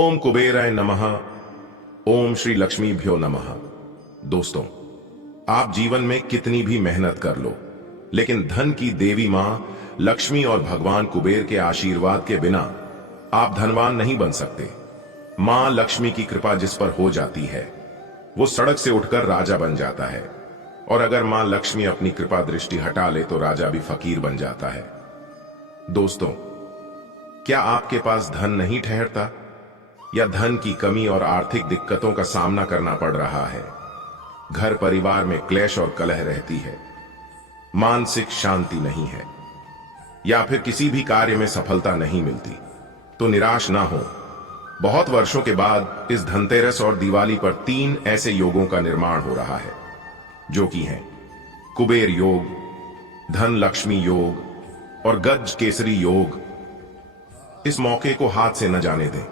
ओम कुबेराय नमः। ओम श्री लक्ष्मीभ्यो नमः। दोस्तों, आप जीवन में कितनी भी मेहनत कर लो, लेकिन धन की देवी मां लक्ष्मी और भगवान कुबेर के आशीर्वाद के बिना आप धनवान नहीं बन सकते। मां लक्ष्मी की कृपा जिस पर हो जाती है वो सड़क से उठकर राजा बन जाता है, और अगर मां लक्ष्मी अपनी कृपा दृष्टि हटा ले तो राजा भी फकीर बन जाता है। दोस्तों, क्या आपके पास धन नहीं ठहरता, या धन की कमी और आर्थिक दिक्कतों का सामना करना पड़ रहा है? घर परिवार में क्लेश और कलह रहती है, मानसिक शांति नहीं है, या फिर किसी भी कार्य में सफलता नहीं मिलती? तो निराश ना हो। बहुत वर्षों के बाद इस धनतेरस और दिवाली पर 3 ऐसे योगों का निर्माण हो रहा है, जो कि हैं कुबेर योग, धन लक्ष्मी योग और गज केसरी योग। इस मौके को हाथ से न जाने दें।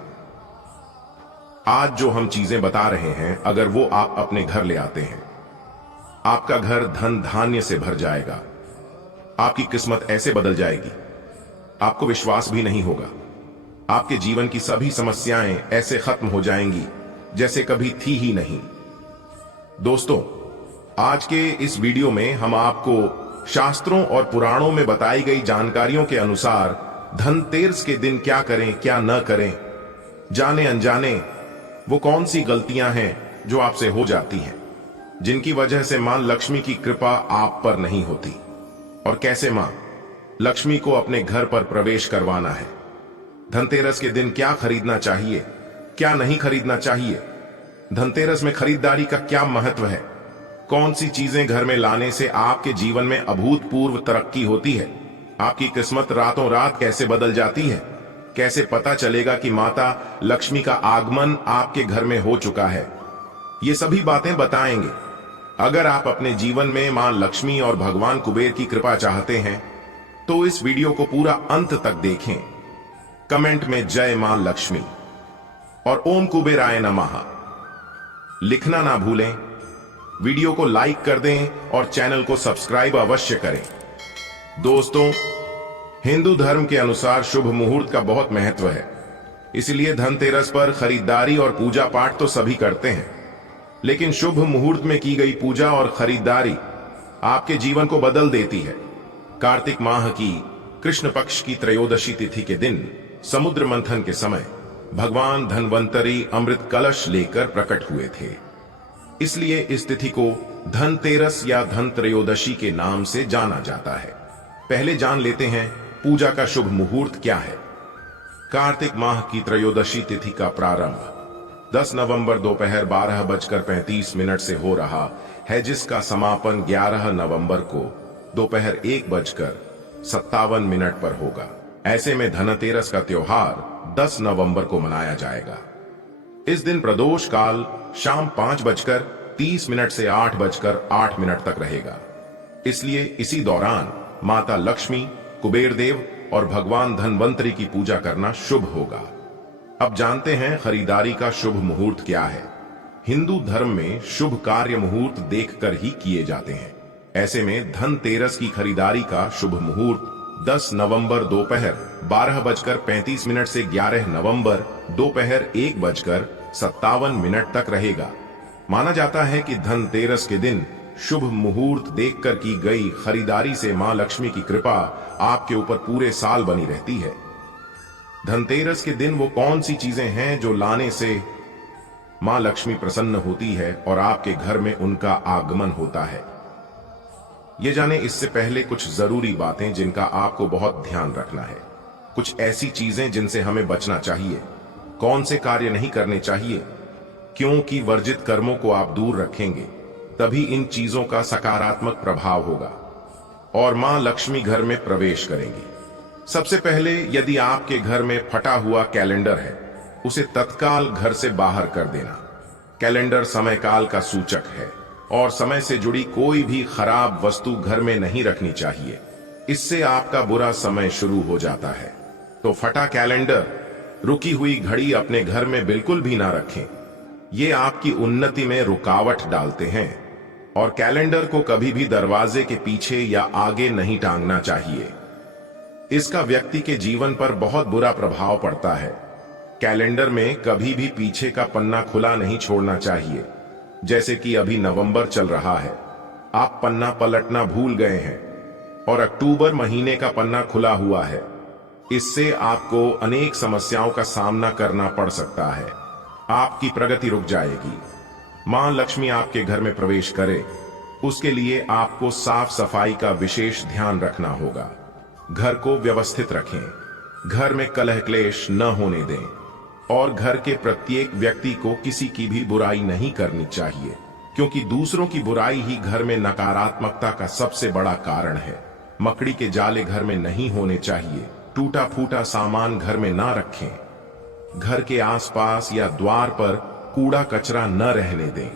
आज जो हम चीजें बता रहे हैं, अगर वो आप अपने घर ले आते हैं, आपका घर धन धान्य से भर जाएगा। आपकी किस्मत ऐसे बदल जाएगी, आपको विश्वास भी नहीं होगा। आपके जीवन की सभी समस्याएं ऐसे खत्म हो जाएंगी जैसे कभी थी ही नहीं। दोस्तों, आज के इस वीडियो में हम आपको शास्त्रों और पुराणों में बताई गई जानकारियों के अनुसार धनतेरस के दिन क्या करें क्या न करें, जाने अनजाने वो कौन सी गलतियां हैं जो आपसे हो जाती हैं, जिनकी वजह से मां लक्ष्मी की कृपा आप पर नहीं होती, और कैसे मां लक्ष्मी को अपने घर पर प्रवेश करवाना है। धनतेरस के दिन क्या खरीदना चाहिए, क्या नहीं खरीदना चाहिए, धनतेरस में खरीदारी का क्या महत्व है, कौन सी चीजें घर में लाने से आपके जीवन में अभूतपूर्व तरक्की होती है, आपकी किस्मत रातों रात कैसे बदल जाती है, कैसे पता चलेगा कि माता लक्ष्मी का आगमन आपके घर में हो चुका है, ये सभी बातें बताएंगे। अगर आप अपने जीवन में मां लक्ष्मी और भगवान कुबेर की कृपा चाहते हैं तो इस वीडियो को पूरा अंत तक देखें। कमेंट में जय मां लक्ष्मी और ओम कुबेराय नमः लिखना ना भूलें। वीडियो को लाइक कर दें और चैनल को सब्सक्राइब अवश्य करें। दोस्तों, हिंदू धर्म के अनुसार शुभ मुहूर्त का बहुत महत्व है, इसलिए धनतेरस पर खरीदारी और पूजा पाठ तो सभी करते हैं, लेकिन शुभ मुहूर्त में की गई पूजा और खरीदारी आपके जीवन को बदल देती है। कार्तिक माह की कृष्ण पक्ष की त्रयोदशी तिथि के दिन समुद्र मंथन के समय भगवान धन्वंतरी अमृत कलश लेकर प्रकट हुए थे, इसलिए इस तिथि को धनतेरस या धन त्रयोदशी के नाम से जाना जाता है। पहले जान लेते हैं पूजा का शुभ मुहूर्त क्या है। कार्तिक माह की त्रयोदशी तिथि का प्रारंभ 10 नवंबर दोपहर 12:35 से हो रहा है, जिसका समापन 11 नवंबर को दोपहर 1:57 पर होगा। ऐसे में धनतेरस का त्योहार 10 नवंबर को मनाया जाएगा। इस दिन प्रदोष काल शाम 5:30 से 8:08 तक रहेगा, इसलिए इसी दौरान माता लक्ष्मी, कुबेर देव और भगवान धन्वंतरी की पूजा करना शुभ होगा। अब जानते हैं खरीदारी का शुभ मुहूर्त क्या है। हिंदू धर्म में शुभ कार्य मुहूर्त देखकर ही किए जाते हैं। ऐसे में धनतेरस की खरीदारी का शुभ मुहूर्त 10 नवंबर दोपहर 12:35 से 11 नवंबर दोपहर 1:57 तक रहेगा। माना जाता है कि धनतेरस के दिन शुभ मुहूर्त देखकर की गई खरीदारी से मां लक्ष्मी की कृपा आपके ऊपर पूरे साल बनी रहती है। धनतेरस के दिन वो कौन सी चीजें हैं जो लाने से मां लक्ष्मी प्रसन्न होती है और आपके घर में उनका आगमन होता है, ये जाने इससे पहले कुछ जरूरी बातें जिनका आपको बहुत ध्यान रखना है। कुछ ऐसी चीजें जिनसे हमें बचना चाहिए, कौन से कार्य नहीं करने चाहिए, क्योंकि वर्जित कर्मों को आप दूर रखेंगे तभी इन चीजों का सकारात्मक प्रभाव होगा और मां लक्ष्मी घर में प्रवेश करेंगी। सबसे पहले, यदि आपके घर में फटा हुआ कैलेंडर है, उसे तत्काल घर से बाहर कर देना। कैलेंडर समय काल का सूचक है और समय से जुड़ी कोई भी खराब वस्तु घर में नहीं रखनी चाहिए, इससे आपका बुरा समय शुरू हो जाता है। तो फटा कैलेंडर, रुकी हुई घड़ी अपने घर में बिल्कुल भी ना रखें, ये आपकी उन्नति में रुकावट डालते हैं। और कैलेंडर को कभी भी दरवाजे के पीछे या आगे नहीं टांगना चाहिए, इसका व्यक्ति के जीवन पर बहुत बुरा प्रभाव पड़ता है। कैलेंडर में कभी भी पीछे का पन्ना खुला नहीं छोड़ना चाहिए। जैसे कि अभी नवंबर चल रहा है, आप पन्ना पलटना भूल गए हैं और अक्टूबर महीने का पन्ना खुला हुआ है। इससे आपको अनेक समस्याओं का सामना करना पड़ सकता है। आपकी प्रगति रुक जाएगी। मां लक्ष्मी आपके घर में प्रवेश करे, उसके लिए आपको साफ सफाई का विशेष ध्यान रखना होगा। घर को व्यवस्थित रखें, घर में कलह क्लेश न होने दें और घर के प्रत्येक व्यक्ति को किसी की भी बुराई नहीं करनी चाहिए, क्योंकि दूसरों की बुराई ही घर में नकारात्मकता का सबसे बड़ा कारण है। मकड़ी के जाले घर में नहीं होने चाहिए। टूटा फूटा सामान घर में ना रखें। घर के आसपास या द्वार पर कूड़ा कचरा न रहने दें।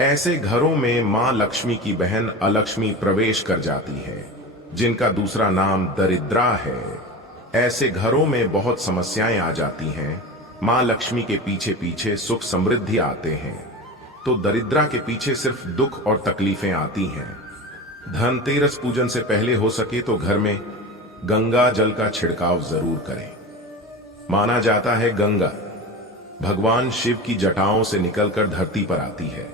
ऐसे घरों में मां लक्ष्मी की बहन अलक्ष्मी प्रवेश कर जाती है, जिनका दूसरा नाम दरिद्रा है। ऐसे घरों में बहुत समस्याएं आ जाती हैं। मां लक्ष्मी के पीछे पीछे सुख समृद्धि आते हैं, तो दरिद्रा के पीछे सिर्फ दुख और तकलीफें आती हैं। धनतेरस पूजन से पहले हो सके तो घर में गंगा जल का छिड़काव जरूर करें। माना जाता है गंगा भगवान शिव की जटाओं से निकलकर धरती पर आती है।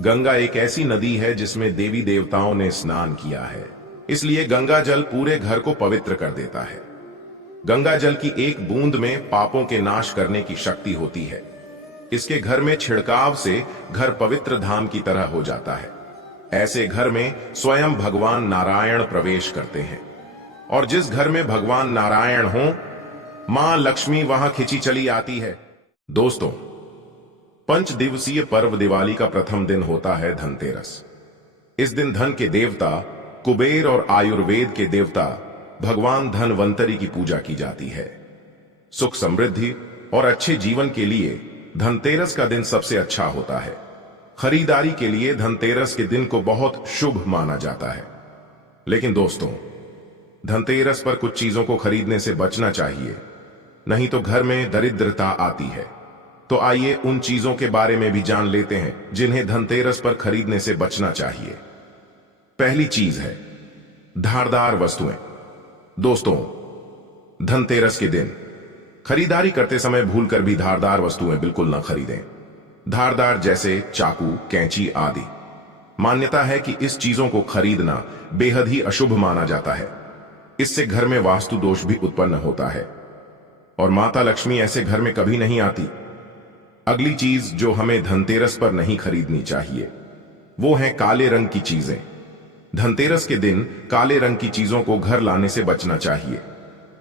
गंगा एक ऐसी नदी है जिसमें देवी देवताओं ने स्नान किया है, इसलिए गंगा जल पूरे घर को पवित्र कर देता है। गंगा जल की एक बूंद में पापों के नाश करने की शक्ति होती है। इसके घर में छिड़काव से घर पवित्र धाम की तरह हो जाता है। ऐसे घर में स्वयं भगवान नारायण प्रवेश करते हैं, और जिस घर में भगवान नारायण हो, मां लक्ष्मी वहां खिंची चली आती है। दोस्तों, 5 दिवसीय पर्व दिवाली का प्रथम दिन होता है धनतेरस। इस दिन धन के देवता कुबेर और आयुर्वेद के देवता भगवान धनवंतरी की पूजा की जाती है। सुख समृद्धि और अच्छे जीवन के लिए धनतेरस का दिन सबसे अच्छा होता है। खरीदारी के लिए धनतेरस के दिन को बहुत शुभ माना जाता है। लेकिन दोस्तों, धनतेरस पर कुछ चीजों को खरीदने से बचना चाहिए, नहीं तो घर में दरिद्रता आती है। तो आइए उन चीजों के बारे में भी जान लेते हैं जिन्हें धनतेरस पर खरीदने से बचना चाहिए। पहली चीज है धारदार वस्तुएं। दोस्तों, धनतेरस के दिन खरीदारी करते समय भूलकर भी धारदार वस्तुएं बिल्कुल न खरीदें। धारदार जैसे चाकू, कैंची आदि। मान्यता है कि इस चीजों को खरीदना बेहद ही अशुभ माना जाता है। इससे घर में वास्तु दोष भी उत्पन्न होता है और माता लक्ष्मी ऐसे घर में कभी नहीं आती। अगली चीज जो हमें धनतेरस पर नहीं खरीदनी चाहिए, वो है काले रंग की चीजें। धनतेरस के दिन काले रंग की चीजों को घर लाने से बचना चाहिए।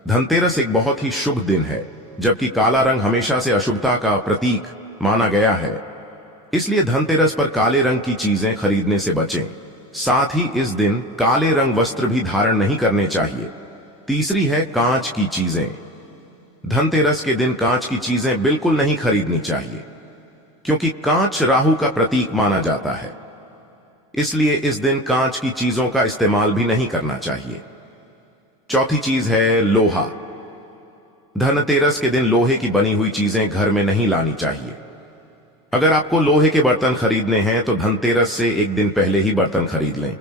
धनतेरस एक बहुत ही शुभ दिन है, जबकि काला रंग हमेशा से अशुभता का प्रतीक माना गया है। इसलिए धनतेरस पर काले रंग की चीजें खरीदने से बचें। साथ ही इस दिन काले रंग वस्त्र भी धारण नहीं करने चाहिए। तीसरी है कांच की चीजें। धनतेरस के दिन कांच की चीजें बिल्कुल नहीं खरीदनी चाहिए, क्योंकि कांच राहु का प्रतीक माना जाता है। इसलिए इस दिन कांच की चीजों का इस्तेमाल भी नहीं करना चाहिए। चौथी चीज है लोहा। धनतेरस के दिन लोहे की बनी हुई चीजें घर में नहीं लानी चाहिए। अगर आपको लोहे के बर्तन खरीदने हैं तो धनतेरस से एक दिन पहले ही बर्तन खरीद लें।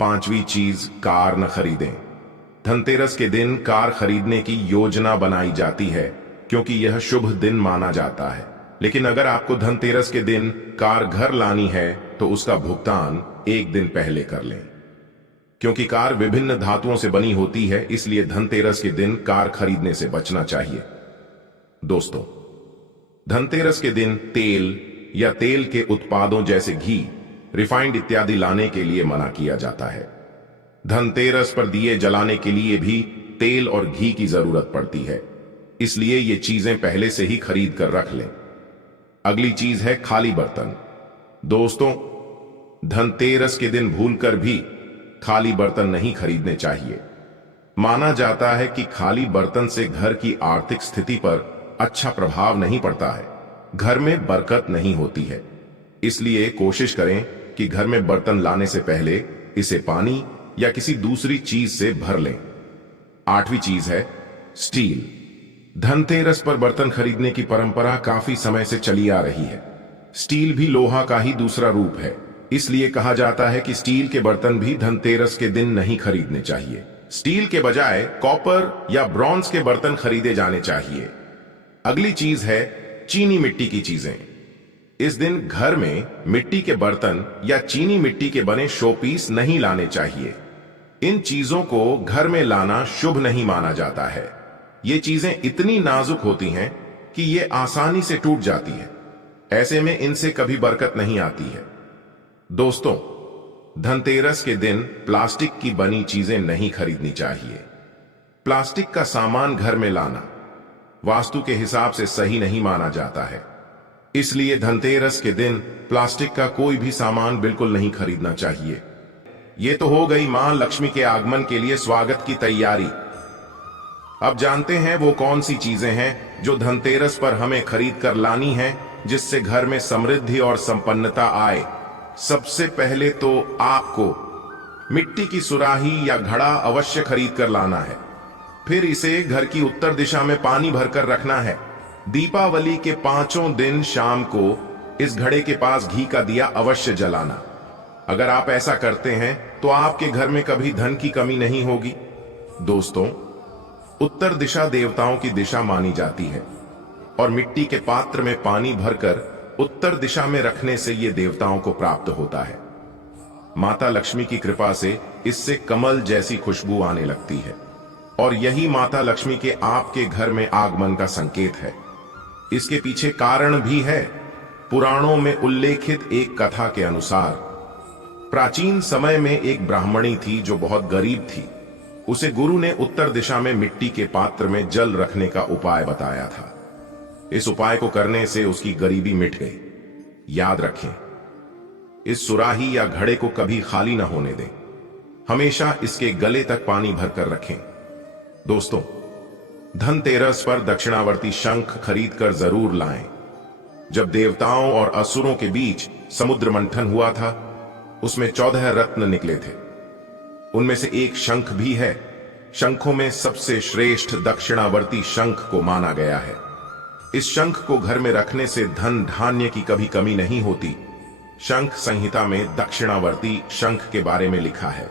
पांचवी चीज, कार न खरीदें। धनतेरस के दिन कार खरीदने की योजना बनाई जाती है, क्योंकि यह शुभ दिन माना जाता है। लेकिन अगर आपको धनतेरस के दिन कार घर लानी है तो उसका भुगतान एक दिन पहले कर लें, क्योंकि कार विभिन्न धातुओं से बनी होती है। इसलिए धनतेरस के दिन कार खरीदने से बचना चाहिए। दोस्तों, धनतेरस के दिन तेल या तेल के उत्पादों जैसे घी, रिफाइंड इत्यादि लाने के लिए मना किया जाता है। धनतेरस पर दिए जलाने के लिए भी तेल और घी की जरूरत पड़ती है, इसलिए ये चीजें पहले से ही खरीद कर रख लें। अगली चीज है खाली बर्तन। दोस्तों, धनतेरस के दिन भूलकर भी खाली बर्तन नहीं खरीदने चाहिए। माना जाता है कि खाली बर्तन से घर की आर्थिक स्थिति पर अच्छा प्रभाव नहीं पड़ता है, घर में बरकत नहीं होती है। इसलिए कोशिश करें कि घर में बर्तन लाने से पहले इसे पानी या किसी दूसरी चीज से भर लें। आठवीं चीज है स्टील। धनतेरस पर बर्तन खरीदने की परंपरा काफी समय से चली आ रही है। स्टील भी लोहा का ही दूसरा रूप है, इसलिए कहा जाता है कि स्टील के बर्तन भी धनतेरस के दिन नहीं खरीदने चाहिए। स्टील के बजाय कॉपर या ब्रॉन्ज के बर्तन खरीदे जाने चाहिए। अगली चीज है चीनी मिट्टी की चीजें। इस दिन घर में मिट्टी के बर्तन या चीनी मिट्टी के बने शोपीस नहीं लाने चाहिए। इन चीजों को घर में लाना शुभ नहीं माना जाता है। ये चीजें इतनी नाजुक होती हैं कि ये आसानी से टूट जाती है। ऐसे में इनसे कभी बरकत नहीं आती है। दोस्तों, धनतेरस के दिन प्लास्टिक की बनी चीजें नहीं खरीदनी चाहिए। प्लास्टिक का सामान घर में लाना वास्तु के हिसाब से सही नहीं माना जाता है। इसलिए धनतेरस के दिन प्लास्टिक का कोई भी सामान बिल्कुल नहीं खरीदना चाहिए। यह तो हो गई मां लक्ष्मी के आगमन के लिए स्वागत की तैयारी। अब जानते हैं वो कौन सी चीजें हैं जो धनतेरस पर हमें खरीद कर लानी है, जिससे घर में समृद्धि और संपन्नता आए। सबसे पहले तो आपको मिट्टी की सुराही या घड़ा अवश्य खरीद कर लाना है। फिर इसे घर की उत्तर दिशा में पानी भरकर रखना है। दीपावली के 5 दिन शाम को इस घड़े के पास घी का दिया अवश्य जलाना। अगर आप ऐसा करते हैं तो आपके घर में कभी धन की कमी नहीं होगी। दोस्तों, उत्तर दिशा देवताओं की दिशा मानी जाती है और मिट्टी के पात्र में पानी भरकर उत्तर दिशा में रखने से यह देवताओं को प्राप्त होता है। माता लक्ष्मी की कृपा से इससे कमल जैसी खुशबू आने लगती है और यही माता लक्ष्मी के आपके घर में आगमन का संकेत है। इसके पीछे कारण भी है। पुराणों में उल्लेखित एक कथा के अनुसार प्राचीन समय में एक ब्राह्मणी थी जो बहुत गरीब थी। उसे गुरु ने उत्तर दिशा में मिट्टी के पात्र में जल रखने का उपाय बताया था। इस उपाय को करने से उसकी गरीबी मिट गई। याद रखें, इस सुराही या घड़े को कभी खाली ना होने दें। हमेशा इसके गले तक पानी भरकर रखें। दोस्तों, धनतेरस पर दक्षिणावर्ती शंख खरीद कर जरूर लाएं। जब देवताओं और असुरों के बीच समुद्र मंथन हुआ था, उसमें 14 रत्न निकले थे। उनमें से एक शंख भी है। शंखों में सबसे श्रेष्ठ दक्षिणावर्ती शंख को माना गया है। इस शंख को घर में रखने से धन धान्य की कभी कमी नहीं होती। शंख संहिता में दक्षिणावर्ती शंख के बारे में लिखा है।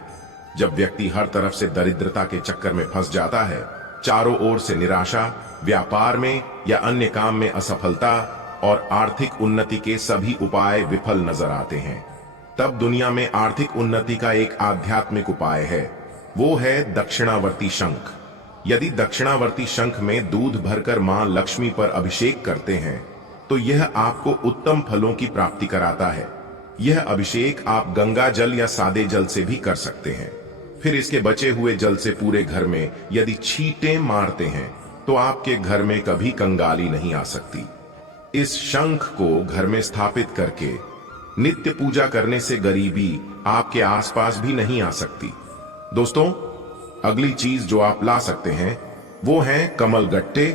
जब व्यक्ति हर तरफ से दरिद्रता के चक्कर में फंस जाता है, चारों ओर से निराशा, व्यापार में या अन्य काम में असफलता और आर्थिक उन्नति के सभी उपाय विफल नजर आते हैं, तब दुनिया में आर्थिक उन्नति का एक आध्यात्मिक उपाय है। वो है दक्षिणावर्ती शंख। यदि दक्षिणावर्ती शंख में दूध भरकर मां लक्ष्मी पर अभिषेक करते हैं तो यह आपको उत्तम फलों की प्राप्ति कराता है। यह अभिषेक आप गंगा जल या सादे जल से भी कर सकते हैं। फिर इसके बचे हुए जल से पूरे घर में यदि छींटे मारते हैं तो आपके घर में कभी कंगाली नहीं आ सकती। इस शंख को घर में स्थापित करके नित्य पूजा करने से गरीबी आपके आसपास भी नहीं आ सकती। दोस्तों, अगली चीज जो आप ला सकते हैं वो हैं कमल गट्टे।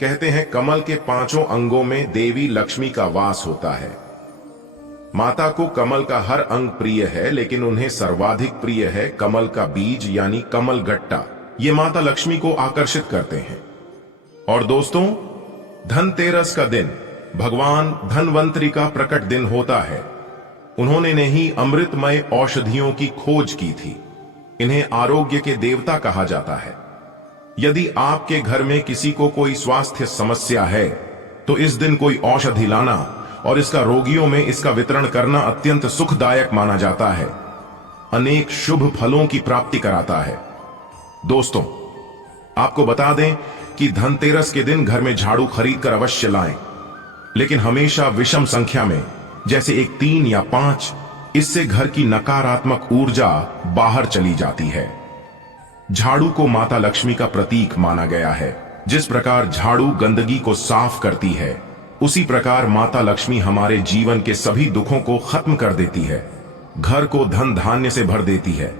कहते हैं कमल के 5 अंगों में देवी लक्ष्मी का वास होता है। माता को कमल का हर अंग प्रिय है, लेकिन उन्हें सर्वाधिक प्रिय है कमल का बीज यानी कमल गट्टा। ये माता लक्ष्मी को आकर्षित करते हैं। और दोस्तों, धनतेरस का दिन भगवान धनवंतरी का प्रकट दिन होता है। उन्होंने ने ही अमृतमय औषधियों की खोज की थी। इन्हें आरोग्य के देवता कहा जाता है। यदि आपके घर में किसी को कोई स्वास्थ्य समस्या है तो इस दिन कोई औषधि लाना और इसका रोगियों में इसका वितरण करना अत्यंत सुखदायक माना जाता है। अनेक शुभ फलों की प्राप्ति कराता है। दोस्तों, आपको बता दें कि धनतेरस के दिन घर में झाड़ू खरीद कर अवश्य लाएं, लेकिन हमेशा विषम संख्या में, जैसे एक 3 या 5। इससे घर की नकारात्मक ऊर्जा बाहर चली जाती है। झाड़ू को माता लक्ष्मी का प्रतीक माना गया है। जिस प्रकार झाड़ू गंदगी को साफ करती है, उसी प्रकार माता लक्ष्मी हमारे जीवन के सभी दुखों को खत्म कर देती है, घर को धन धान्य से भर देती है।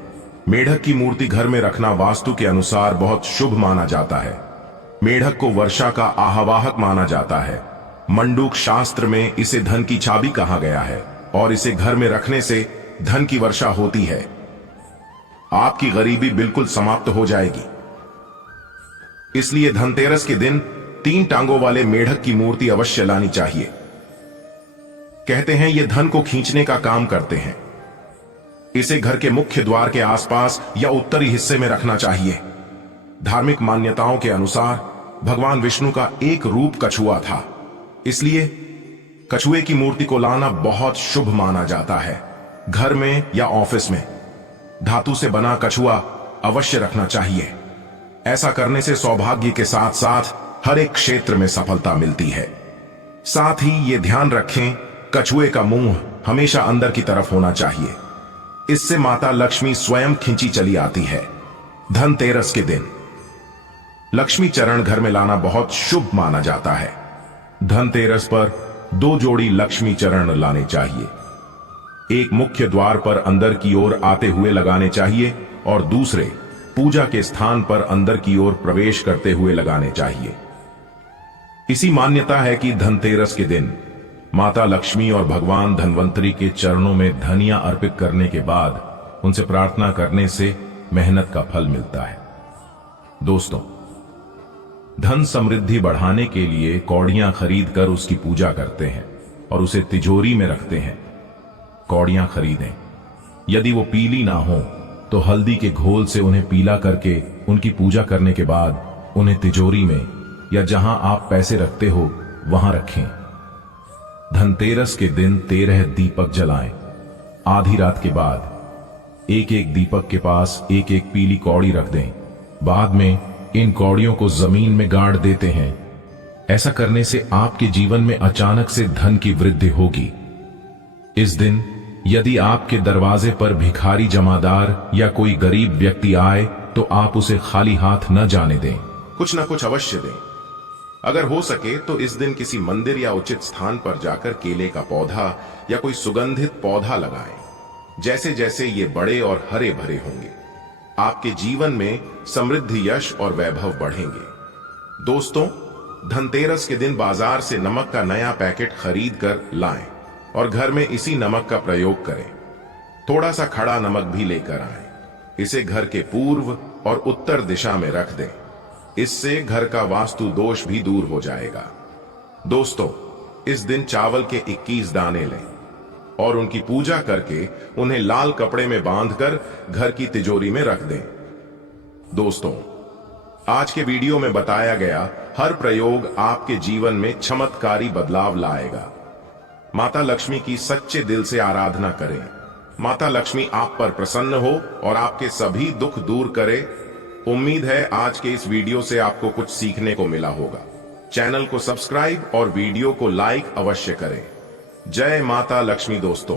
मेढक की मूर्ति घर में रखना वास्तु के अनुसार बहुत शुभ माना जाता है। मेढक को वर्षा का आह्वाहक माना जाता है। मंडूक शास्त्र में इसे धन की चाबी कहा गया है और इसे घर में रखने से धन की वर्षा होती है। आपकी गरीबी बिल्कुल समाप्त हो जाएगी। इसलिए धनतेरस के दिन 3 टांगों वाले मेढक की मूर्ति अवश्य लानी चाहिए। कहते हैं ये धन को खींचने का काम करते हैं। इसे घर के मुख्य द्वार के आसपास या उत्तरी हिस्से में रखना चाहिए। धार्मिक मान्यताओं के अनुसार भगवान विष्णु का एक रूप कछुआ था, इसलिए कछुए की मूर्ति को लाना बहुत शुभ माना जाता है। घर में या ऑफिस में धातु से बना कछुआ अवश्य रखना चाहिए। ऐसा करने से सौभाग्य के साथ साथ हर एक क्षेत्र में सफलता मिलती है। साथ ही ये ध्यान रखें, कछुए का मुंह हमेशा अंदर की तरफ होना चाहिए। इससे माता लक्ष्मी स्वयं खिंची चली आती है। धनतेरस के दिन लक्ष्मी चरण घर में लाना बहुत शुभ माना जाता है। धनतेरस पर 2 जोड़ी लक्ष्मी चरण लाने चाहिए। एक मुख्य द्वार पर अंदर की ओर आते हुए लगाने चाहिए और दूसरे पूजा के स्थान पर अंदर की ओर प्रवेश करते हुए लगाने चाहिए। इसी मान्यता है कि धनतेरस के दिन माता लक्ष्मी और भगवान धन्वंतरी के चरणों में धनिया अर्पित करने के बाद उनसे प्रार्थना करने से मेहनत का फल मिलता है। दोस्तों, धन समृद्धि बढ़ाने के लिए कौड़ियां खरीद कर उसकी पूजा करते हैं और उसे तिजोरी में रखते हैं। कौड़ियां खरीदें। यदि वो पीली ना हो तो हल्दी के घोल से उन्हें पीला करके उनकी पूजा करने के बाद उन्हें तिजोरी में या जहां आप पैसे रखते हो वहां रखें। धनतेरस के दिन 13 दीपक जलाएं। आधी रात के बाद एक एक दीपक के पास एक एक पीली कौड़ी रख दें। बाद में इन कौड़ियों को जमीन में गाड़ देते हैं। ऐसा करने से आपके जीवन में अचानक से धन की वृद्धि होगी। इस दिन यदि आपके दरवाजे पर भिखारी जमादार या कोई गरीब व्यक्ति आए तो आप उसे खाली हाथ न जाने दें। कुछ ना कुछ अवश्य दें। अगर हो सके तो इस दिन किसी मंदिर या उचित स्थान पर जाकर केले का पौधा या कोई सुगंधित पौधा लगाएं। जैसे जैसे ये बड़े और हरे भरे होंगे, आपके जीवन में समृद्धि, यश और वैभव बढ़ेंगे। दोस्तों, धनतेरस के दिन बाजार से नमक का नया पैकेट खरीद कर लाएं और घर में इसी नमक का प्रयोग करें। थोड़ा सा खड़ा नमक भी लेकर आएं। इसे घर के पूर्व और उत्तर दिशा में रख दें। इससे घर का वास्तु दोष भी दूर हो जाएगा। दोस्तों, इस दिन चावल के 21 दाने लें और उनकी पूजा करके उन्हें लाल कपड़े में बांधकर घर की तिजोरी में रख दें। दोस्तों, आज के वीडियो में बताया गया हर प्रयोग आपके जीवन में चमत्कारी बदलाव लाएगा। माता लक्ष्मी की सच्चे दिल से आराधना करें। माता लक्ष्मी आप पर प्रसन्न हो और आपके सभी दुख दूर करे। उम्मीद है आज के इस वीडियो से आपको कुछ सीखने को मिला होगा। चैनल को सब्सक्राइब और वीडियो को लाइक अवश्य करें। जय माता लक्ष्मी दोस्तों।